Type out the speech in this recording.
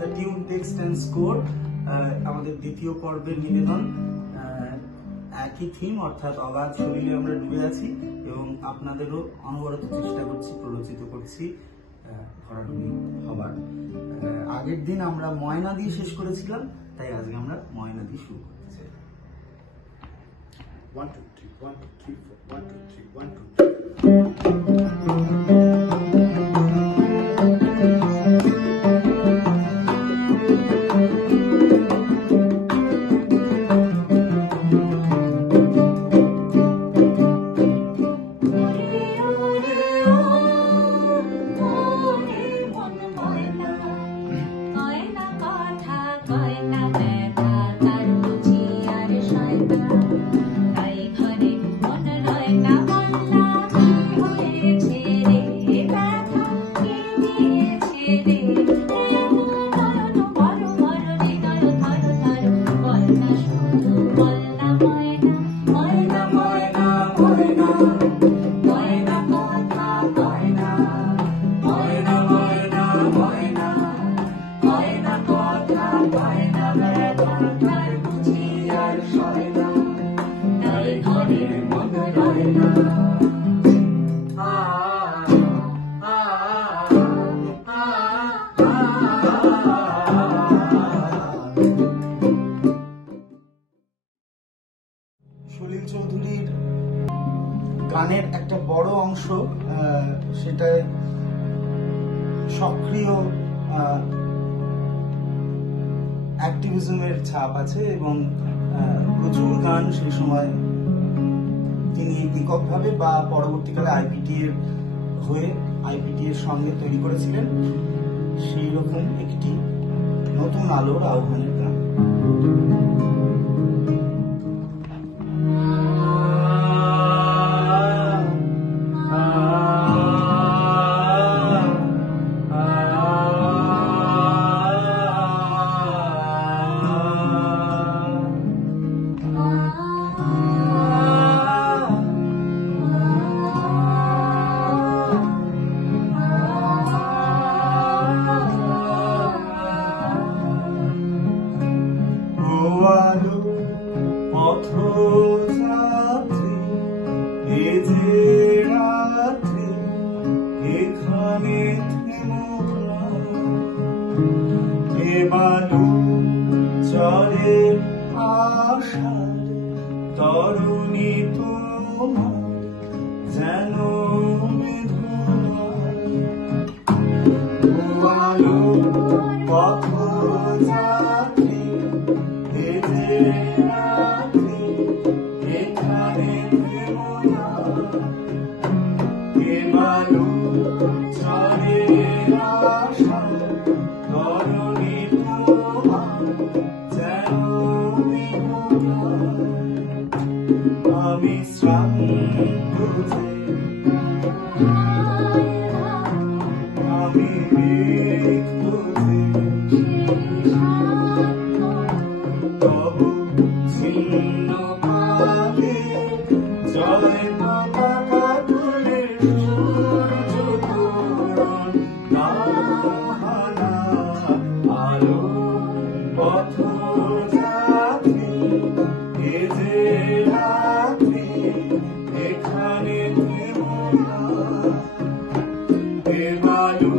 The tune text and score, আমাদের দ্বিতীয় পর্বের নিবেদন। একই থিম, অর্থাৎ অগাধ শরীরে আমরা ডুবে আছি এবং আপনাদেরও অনবরত চেষ্টা করছি, প্ররোচিত করছি ভরাডুবি হবার। আগের দিন আমরা ময়না দিয়ে শেষ করেছিলাম, তাই আজকে আমরা ময়না দিয়ে শুরু করতে চাই। 1 2 3 1 2 3 4 1 2 3 1 2 3। সলিল চৌধুরীর গানের একটা বড় অংশ, সেটা সক্রিয় অ্যাক্টিভিজমের ছাপ আছে এবং প্রচুর গান সেই সময় তিনি এককভাবে বা পরবর্তীকালে আইপিটি এর হয়ে আইপিটি এর সঙ্গে তৈরি করেছিলেন। সেই রকম একটি নতুন আলোর আহ্বানের গান। তরুণী তোমার যেন পথ যাত্রী এখানে কেবালু চরে আশা তরুণী তোমার যেন আমি শ্রান্ত আমি তব ছিন্ন কালে জয় পতাকা তুলে সূর্য তোরণ নাহানা আলো পথ যাত্রী এ যে রাত্রি এখানে বালু